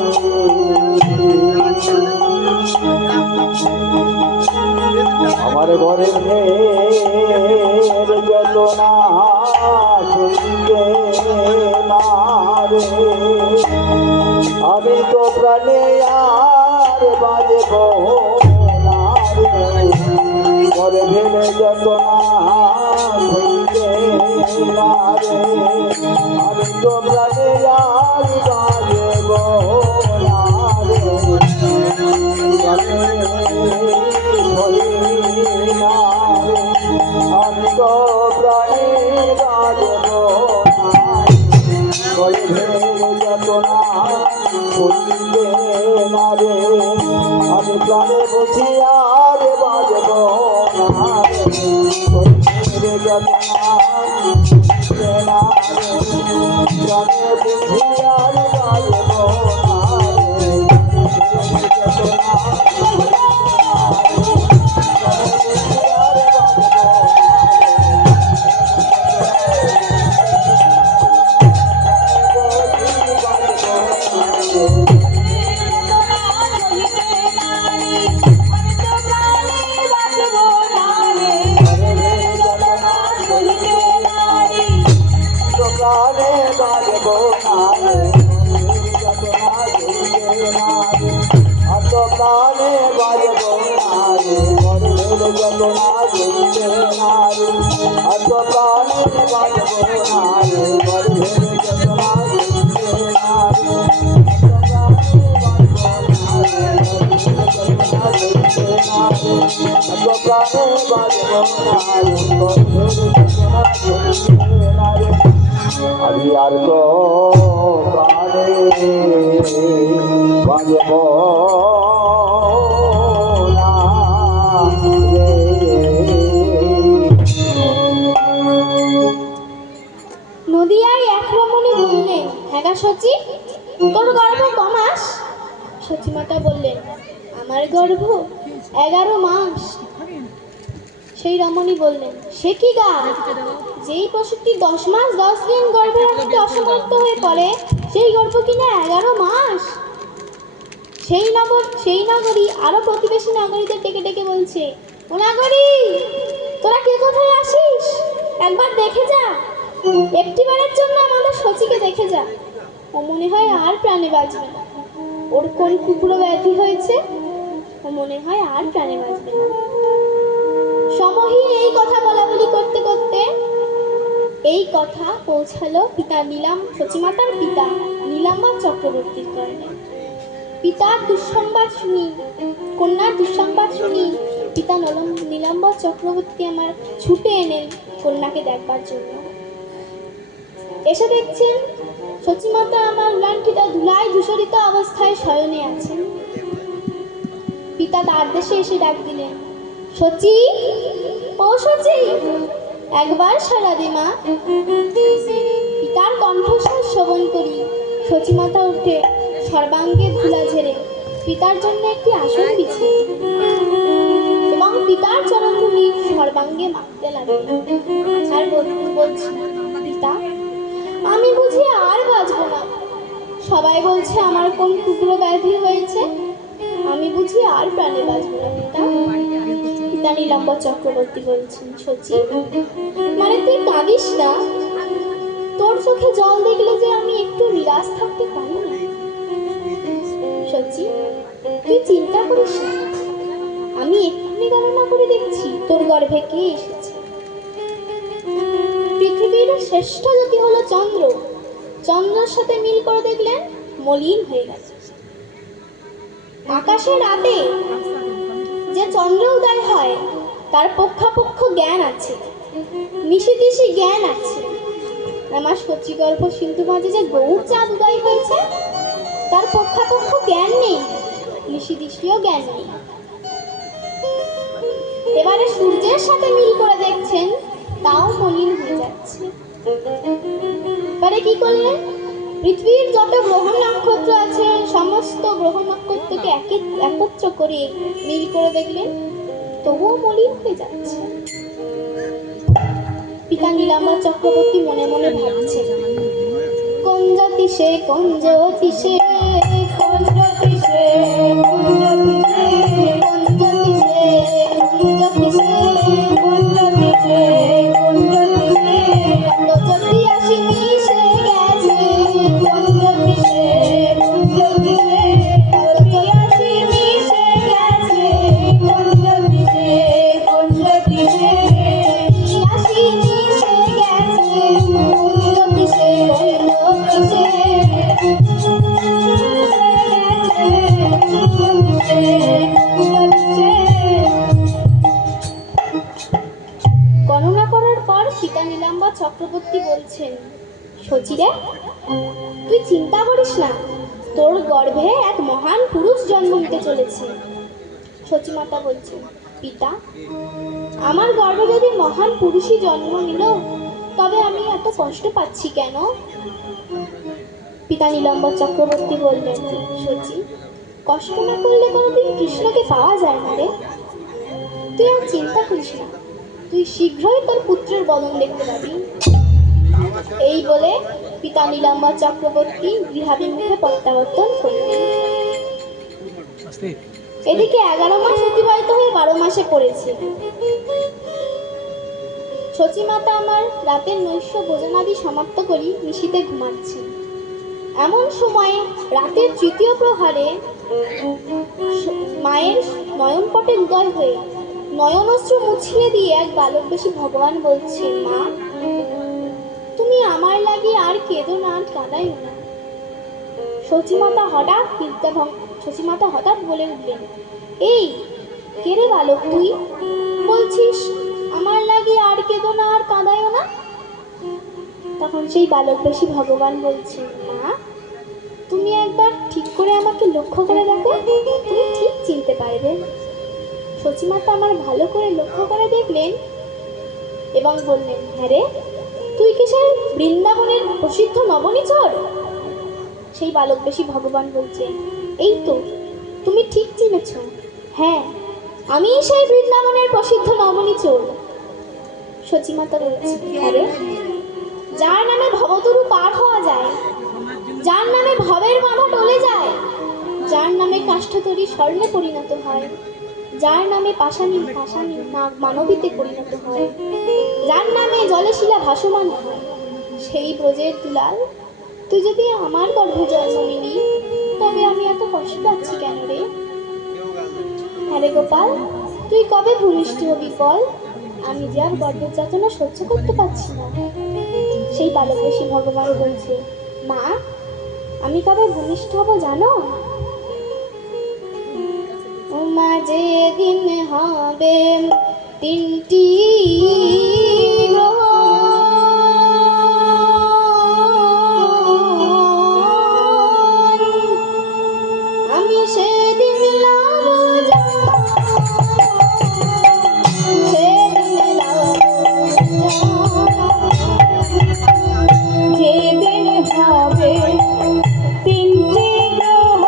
আমার ঘরে যতনা সইতে না রে আমি তো প্রাণে আর বাজব না রে ঘরে ভেবে যতনা সইতে না রে আমি তো প্রাণে আর বাজব না রে আমি তো প্রাণে বাজব যাতনা শুনবে না রে আমি প্রাণে বসি আর বাজব না রে যাতনা প্রাণে বুঝি আর বাজব না প্রাণে বাজব আত প্রাণে বাজব গর্ভের যতনা জুড়ে নারী আত প্রাণে বাজব গর্ভের যতনা জুড়ে নারী আত প্রাণে বাজব গর্ভের যতনা জুড়ে নারী আমি আর তো প্রাণে বাজব না রে। নদিয়ায় এক রমণী বললেন, হ্যাঁ সচি, তোর গর্ভ কমাস? সচিমাতা বললেন, আমার গর্ভ 11 মাস। সেই রমণী বললেন, সে কি গা, যেই পশুটি 10 মাস 10 দিন গর্ভে রাখতে অসমর্থ হয়ে পড়ে সেই গর্ভ কিনা 11 মাস। সেই নগরী আরো প্রতিবেশী নগরীদের ডেকে ডেকে বলছে, ও নগরী, তোরা কে কোথায় আসিস, একবার দেখে যা, একটিবারের জন্য আমাদের সচিকে দেখে যা, ও মনে হয় আর প্রাণে বাঁচবে না, ওর কোন কুকুর ব্যাধি হয়েছে, ও মনে হয় আর প্রাণে বাঁচবে না। সমহীন এই কথা বলাবলি করতে করতে এই কথা পৌঁছালো পিতা সচিমাতার পিতা নীলাম্বর চক্রবর্তীর কারণে। পিতার দুঃসংবাদ শুনি, কন্যার দুঃসংবাদ শুনি পিতা নীলাম্বর চক্রবর্তী আমার ছুটে এলেন কন্যাকে দেখবার জন্য। এসে দেখছেন সচিমাতা আমার উলান্ঠিতা ধুলায় ধূসরিত অবস্থায় শয়নে আছেন। পিতা তার দেশে এসে ডাক দিলেন, সচি, ও সচি, একবার সারা দে মা। পিতার কণ্ঠস্বর শ্রবণ করি সচিমাতা উঠে সর্বাঙ্গে ধুলা ঝেড়ে পিতার জন্য একটি আসন বিছিয়ে এবং পিতার চরণধূলি সর্বাঙ্গে মাখতে লাগলেন। আর বলছি, পিতা, আমি বুঝি আর বাঁচব না, সবাই বলছে আমার কোন কুকুর ব্যাধি হয়েছে, আমি বুঝি আর প্রাণে বাঁচব না পিতা। পিতা নীলাম্বর চক্রবর্তী বলছেন, সচি, মানে তুই কাঁদিস না, তোর চোখে জল দেখলে যে আমি একটু নিরাশ থাকতে পারি না। সচি, তুই চিন্তা করিস না, আমি এক্ষুনি গণনা করে দেখছি তোর গর্ভে কে এসেছে। পৃথিবীর শ্রেষ্ঠ জ্যোতি হলো চন্দ্র, চন্দ্রের সাথে মিল করে দেখলেন মলিন হয়ে গেছে। আকাশে রাতে যে চন্দ্র উদয় হয় তার পক্ষাপক্ষ জ্ঞান আছে, নিশিদিশি জ্ঞান আছে। আমার সচি গল্প সিন্ধু মাঝে যে গৌর চাঁদ উদয় হয়েছে তার পক্ষাপক্ষ জ্ঞান নেই, নিশিদিশিও জ্ঞান নেই। এবারে সূর্যের সাথে মিল করে দেখছেন তাও মলিন হয়ে যাচ্ছে। এবারে কি করলেন, পৃথিবীর যত গ্রহ নক্ষত্র আছে সমস্ত গ্রহ নক্ষত্রকে একত্র করে মিল করে দেখলেন তবুও মলিন হয়ে যাচ্ছে। পিতা নীলাম্বর চক্রবর্তী মনে মনে ভাবছে, কোন জ্যোতিষে কোন জ্যোতিষে কোন জ্যোতিষে কোন জ্যোতিষে কোন জ্যোতিষে কোন জ্যোতিষে কোন জ্যোতিষে কোন জ্যোতিষে কত জ্যোতি আসি মিশে গেছে, কোন জ্যোতিষে কোন জ্যোতিষে কত জ্যোতি আসি মিশে গেছে, কোন জ্যোতিষে কোন জ্যোতিষে আসি মিশে গেছে, কোন জ্যোতিষে কোন জ্যোতিষে গণনা করার পর পিতা নীলাম্বর চক্রবর্তী বলছেন, সচিরে, তুই চিন্তা করিস না, তোর গর্ভে এক মহান পুরুষ জন্ম নিতে চলেছে। সচিমাতা বলছেন, পিতা, আমার গর্ভে যদি মহান পুরুষই জন্ম নিল তবে আমি এত কষ্ট পাচ্ছি কেন? পিতা নীলাম্বর চক্রবর্তী বললেন, সচি, কষ্ট না করলে কোনোদিন কৃষ্ণকে পাওয়া যায় না রে। তুই আর চিন্তা করিস না, তুই শীঘ্রই তোর পুত্রের বদন দেখতে পাবি। এই বলে পিতা নীলাম্বর চক্রবর্তী গৃহাভিমুখে প্রত্যাবর্তন করলেন। এদিকে 11 মাস অতিবাহিত হয়ে 12 মাসে পড়েছে। সচিমাতা আমার রাতের নৈশ ভোজনাদি সমাপ্ত করি নিশীতে ঘুমাচ্ছেন। এমন সময়ে রাতের তৃতীয় প্রহারে মায়ের নয়নপটে উদয় হয়ে নয়নশ্রু মুছিয়ে দিয়ে এক বালকবেশী ভগবান বলছে, মা, তুমি আমার লাগি আর কেঁদো না, আর কাঁদাইও না। সচিমাতা হঠাৎ বলে উঠলেন, এই কে রে বালক, তুই বলছিস আমার লাগি আর কেঁদো না, আর কাঁদাইও না? তখন সেই বালকবেশী ভগবান বলছে, মা, তুমি একবার ঠিক করে আমাকে লক্ষ্য করে দেখো, তুমি ঠিক চিনতে পারবে। সচিমাতা আমার ভালো করে লক্ষ্য করে দেখলেন এবং বললেন, হ্যাঁ রে, তুই কি সেই বৃন্দাবনের প্রসিদ্ধ নবনীচর? সেই বালকবেশী ভগবান বলছে, এই তো, তুমি ঠিক চিনেছ। হ্যাঁ, আমি সেই বৃন্দাবনের প্রসিদ্ধ নবনীচর। সচিমাতা বলছে, হ্যাঁ রে, যার নামে ভবতরু পার হওয়া যায়, যার নামে ভবের বাঁধা টলে যায়, যার নামে কাষ্ঠতরী স্বর্ণে পরিণত হয়, যার নামে পাষাণী মানবীতে পরিণত হয়, যার নামে জলে শিলা ভাসমান হয়, সেই ব্রজের দুলাল, তুই যদি আমার গর্ভে জন্ম নিলি, তবে আমি এত কষ্ট পাচ্ছি কেন রে? হ্যাঁ রে গোপাল, তুই কবে ভূমিষ্ঠ হবি বল? আমি যে আর গর্ভের যাতনা সহ্য করতে পারছি না। সেই বালকবেশী ভগবান বলছে, মা, আমি কবে ভূমিষ্ঠ হব জানো? মা, যেদিন হবে 3টি গ্রহ, আমি সেদিন যেদিন হবে 3টি গ্রহ,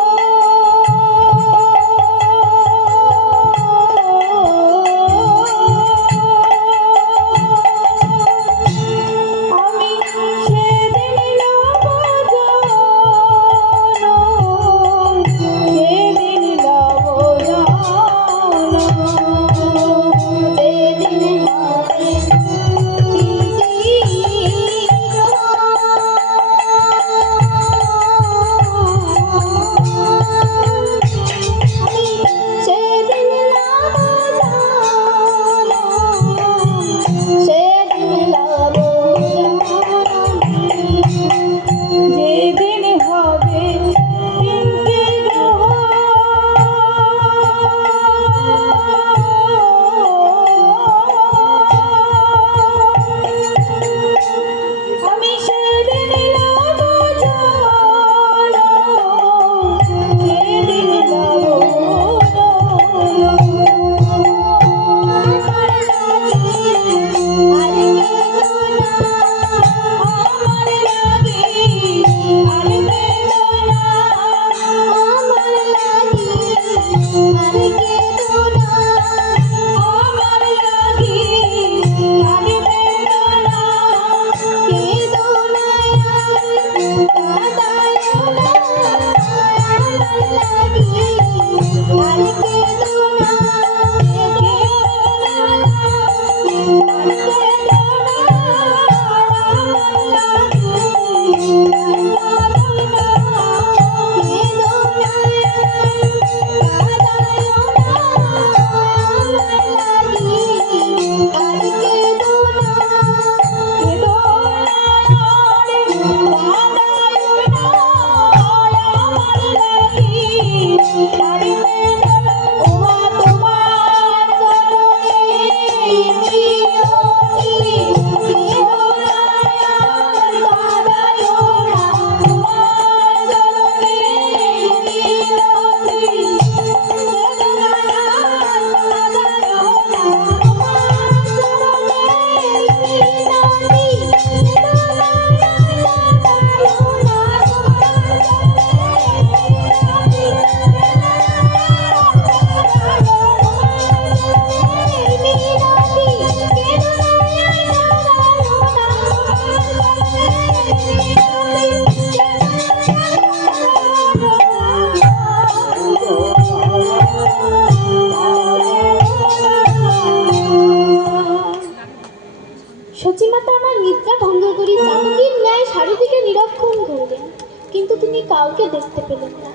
তিনি কাউকে দেখতে পেলেন না।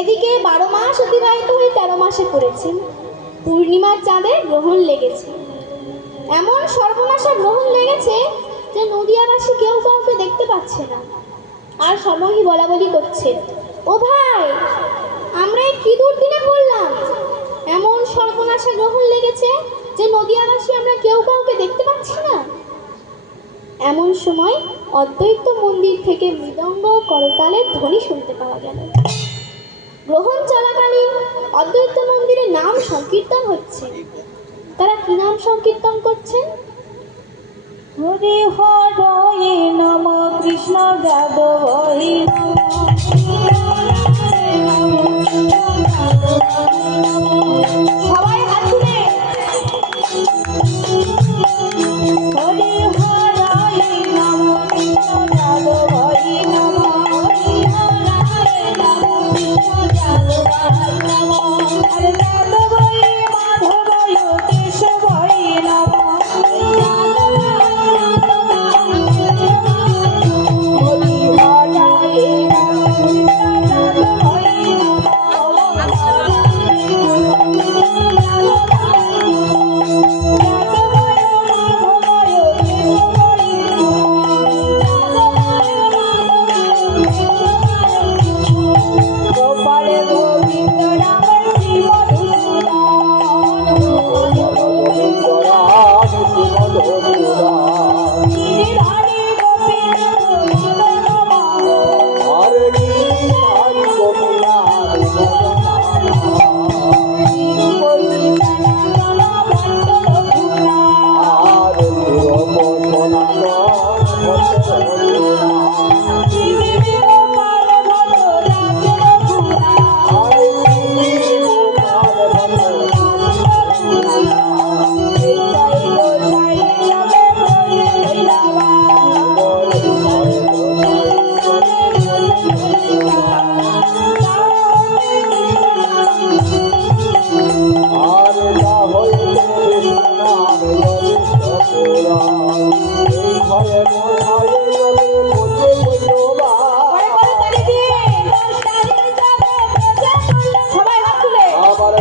এদিকে 12 মাস অতিবাহিত হয়ে 13 মাসে পড়েছেন। পূর্ণিমার চাঁদে গ্রহণ লেগেছে। এমন সর্বনাশা গ্রহণ লেগেছে যে নদিয়াবাসী কেউ কাউকে দেখতে পাচ্ছে না। আর সময়ই বলা বলি করছে, ও ভাই, আমরা এই কি দুর্দিনে পড়লাম। এমন সর্বনাশা গ্রহণ লেগেছে যে নদিয়াবাসী আমরা কেউ কাউকে দেখতে পাচ্ছি না। এমন সময় অদ্বৈত মন্দির থেকে মৃদঙ্গ ও করতালের ধ্বনি শুনতে পাওয়া গেল। গ্রহণ চলাকালীন অদ্বৈত মন্দিরে নাম সংকীর্তন হচ্ছে। তারা কি নাম সংকীর্তন করছেন? হরে হরে নম কৃষ্ণ যাদবায় সবাই হাত তুলে হরে হরে নম কৃষ্ণ যাদবায় নম হরে হরে নম কৃষ্ণ যাদবায় নম হরে যাদবায় মাধবায় কেশবায় নম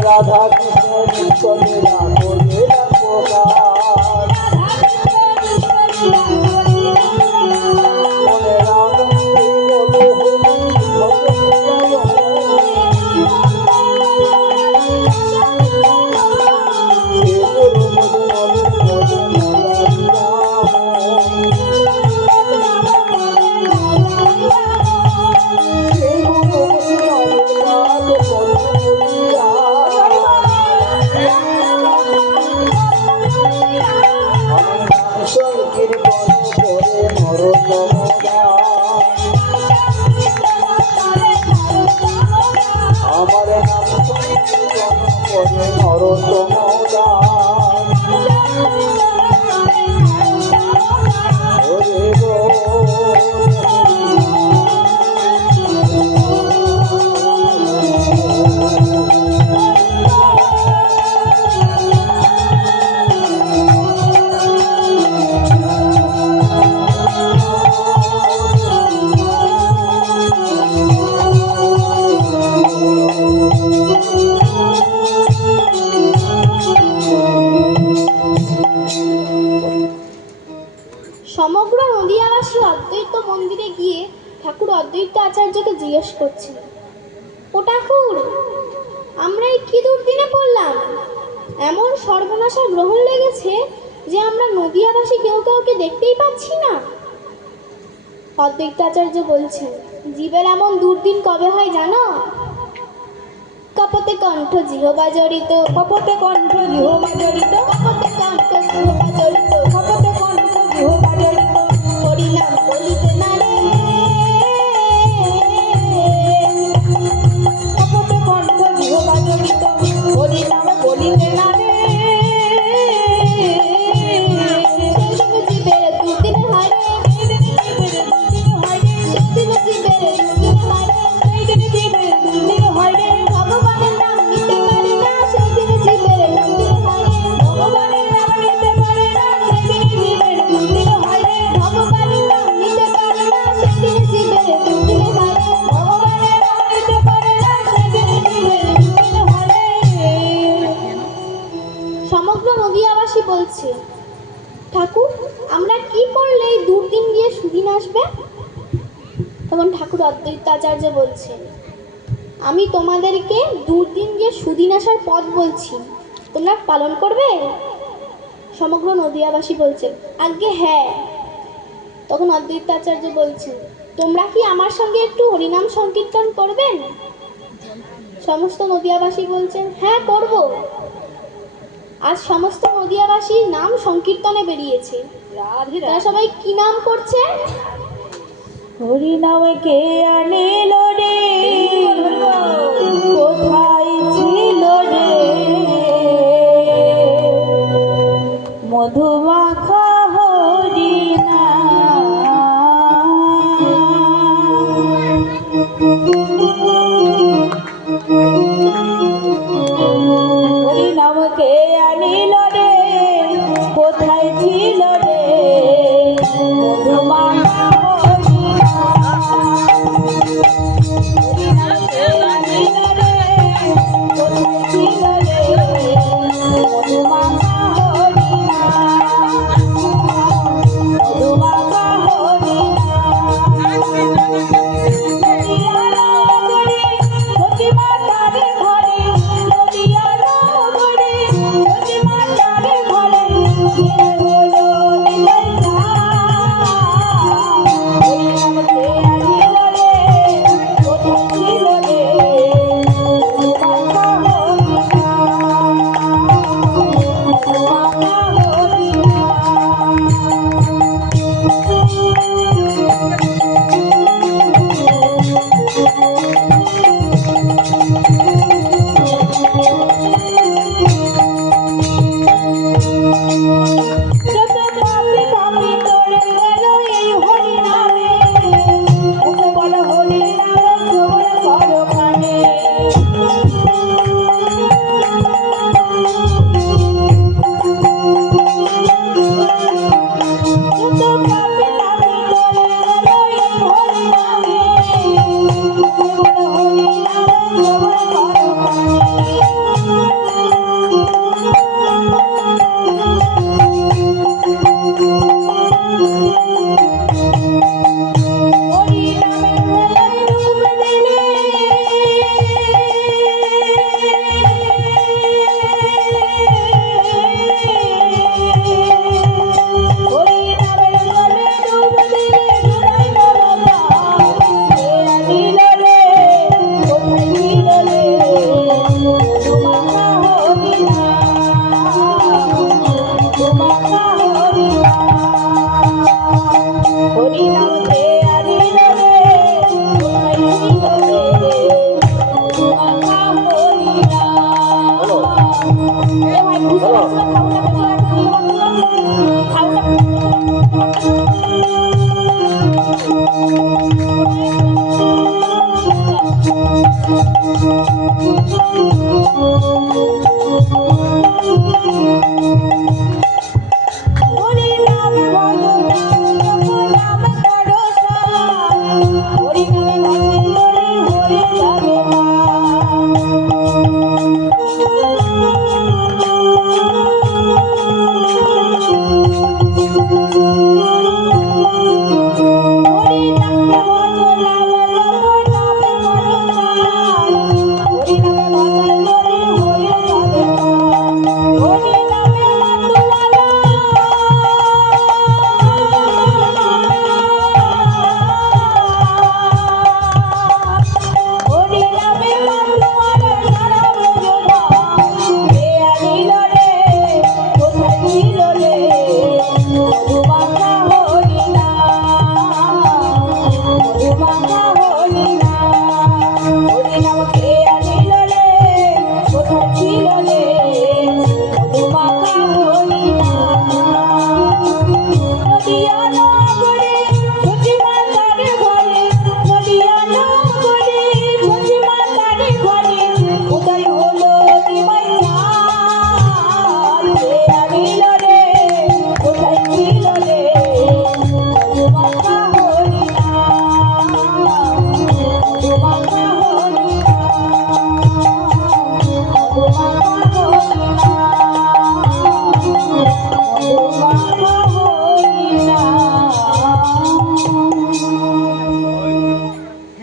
রাধা কৃষ্ণ নিত্যলীলা করিলা প্রকাশ মনে রাম আমার নাম করে নরোত্তম সমগ্র নদিয়াবাসী অদ্বৈত মন্দিরে গিয়ে ঠাকুর অদ্বৈত আচার্যকে জিজ্ঞেস করছিল, ও ঠাকুর, আমরা এই কি দুর্দিনে পড়লাম। এমন সর্বনাশা গ্রহণ লেগেছে যে আমরা নদিয়াবাসী কেউ কাউকে দেখতেই পাচ্ছি না। অদ্বৈত আচার্য বলছেন, জীবের এমন দুর্দিন কবে হয় জানো? কপতে কণ্ঠ জিহবা জড়িত, কপতে কণ্ঠ জিহবা জড়িত, কপতে কণ্ঠ জিহবা জড়িত, কপতে কণ্ঠ জিহবা জড়িত, হরিনাম বলিতে না রে, কপতে কণ্ঠ জিহবা জড়িত, হরিনাম বলিতে না রে। সেদিন জীবের দুর্দিন হয় রে, সেদিন জীবের দুর্দিন হয় রে, সেদিন জীবের দুর্দিন হয় রে, সেদিন জীবের দুর্দিন হয় রে, ভগবানের নাম নিতে পারে না, সেদিন জীবের দুর্দিন হয় রে, ভগবানের নাম নিতে পারে না, সেদিন জীবের দুর্দিন হয় রে, ভগবানের নাম নিতে পারে আমরা কি করলে এই দুর্দিন গিয়ে সুদিন আসবে? তখন ঠাকুর অদ্বৈতাচার্য বলছেন, আমি তোমাদেরকে দুর্দিন গিয়ে সুদিন আসার পথ বলছি, তোমরা পালন করবে? সমগ্র নদিয়াবাসী বলছেন, আজ্ঞে হ্যাঁ। তখন অদ্বৈতাচার্য বলছেন, তোমরা কি আমার সঙ্গে একটু হরিনাম সংকীর্তন করবেন? সমস্ত নদিয়াবাসী বলছেন, হ্যাঁ করব। আজ সমস্ত নদিয়াবাসী নাম সংকীর্তনে বেরিয়েছে। তারা সবাই কি নাম করছে? হরি নামে কে আনিল রে, কোথায় ছিল রে মধুমাখা হরি হরি নাম কে আনিল রে, কোথায় ছিল রে মধুমাখা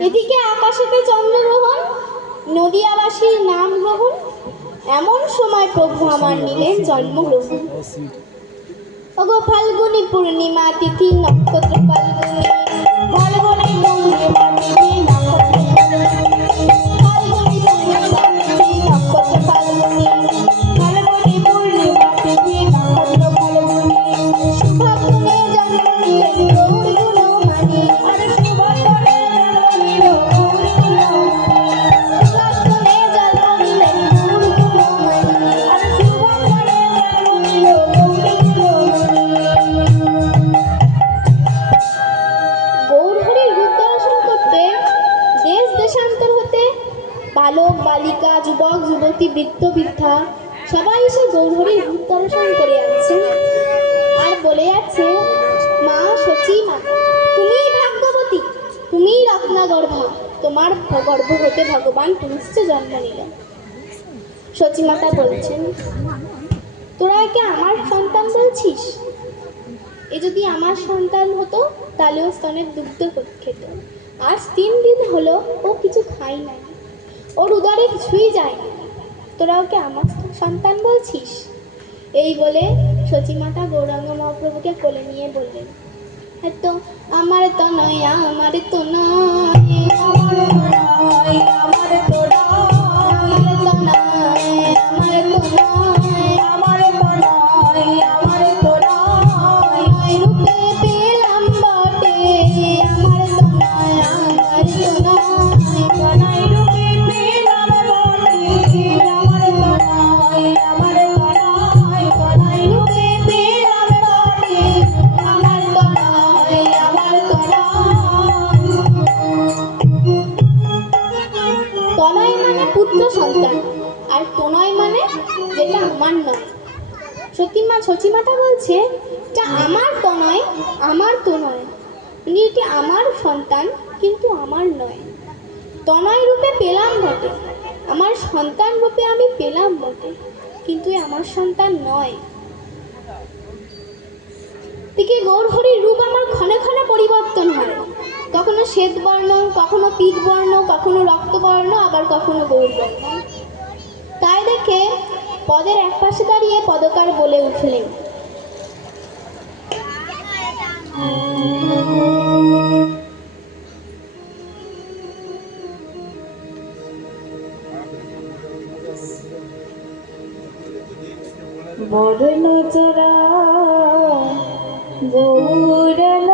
এদিকে আকাশেতে চন্দ্রগ্রহণ, নদিয়াবাসীর নাম গ্রহণ। এমন সময় প্রভু আমার নিলেন জন্মগ্রহণ। ওগো ফাল্গুনী পূর্ণিমা তিথি নক্ষত্র ফাল্গুনী, ফাল্গুনী পূর্ণিমা তিথি নক্ষত্র ফাল্গুনী পূর্ণিমা তিথি নক্ষত্র ফাল্গুনী, ফাল্গুনী পূর্ণিমা তিথি নক্ষত্র ফাল্গুনী। শুভক্ষণে জন্ম নিলেন গৌর গুণমানী। আরে শুভক্ষণে জন্ম নিল গৌর গুণমানী। শুভক্ষণে জন্ম নিলেন গৌর গুণমানী। আরে শুভক্ষণে জন্ম নিল গৌর গুণমানী। গৌর হরির রূপ দর্শন করতে দেশ দেশান্তর হতে বালক বালিকা যুবক যুবতী বৃদ্ধ বৃদ্ধা সবাই এসে গৌর হরির রূপ দর্শন করে যাচ্ছে আর বলে যাচ্ছে, মা সচী মা, তুমিই ভাগ্যবতী, তুমিই রত্নাগর্ভা, তোমার গর্ভ হতে ভগবান তুলসী জন্ম নিলেন। সচী মাতা বলছেন, তোরা একে আমার সন্তান বলছিস? এ যদি আমার সন্তান হতো তাহলে ও স্তনের দুগ্ধ খেত। আজ 3 দিন হলো ও কিছু খাই নাই, ওর উদরে কিছুই যায় না, তোরা ওকে আমার সন্তান বলছিস? এই বলে সচিমাতা গৌরাঙ্গ মহাপ্রভুকে কোলে নিয়ে বললেন, তো আমার তো নয়, আমার তো নয়, আমার তো নয়, আমার তো নয়, আমার তো নয়, আমার তো নয়, আমার তো নয়, আমার তো নয়। নয় রূপে পেলাম বটে, আমার তো নয়, আমার তো নয়, কানাই রূপে পেলাম বটে, আমার তো নয়, আমার তো নয়। কানাই রূপে পেলাম বটে, আমার তো নয়, আমার তো নয়। তনয় মানে পুত্র সন্তান, আর তনয় মানে যেটা আমার নয়। সচিমাতা বলছে, এটা আমার তনয়, আমার তনয়, মানে এটি আমার সন্তান কিন্তু আমার নয়। তনয় রূপে পেলাম বটে, আমার সন্তান রূপে আমি পেলাম বটে, কিন্তু এ আমার সন্তান নয়। দিকে গৌর হরির রূপ আমার ক্ষণে ক্ষণে পরিবর্তন হয়, কখনো শ্বেতবর্ণ, কখনো পীতবর্ণ, কখনো রক্তবর্ণ, আবার কখনো গৌরবর্ণ। তাই দেখে পদের একপাশে দাঁড়িয়ে পদকার বলে উঠলেন, বর্ণ চরা গৌরল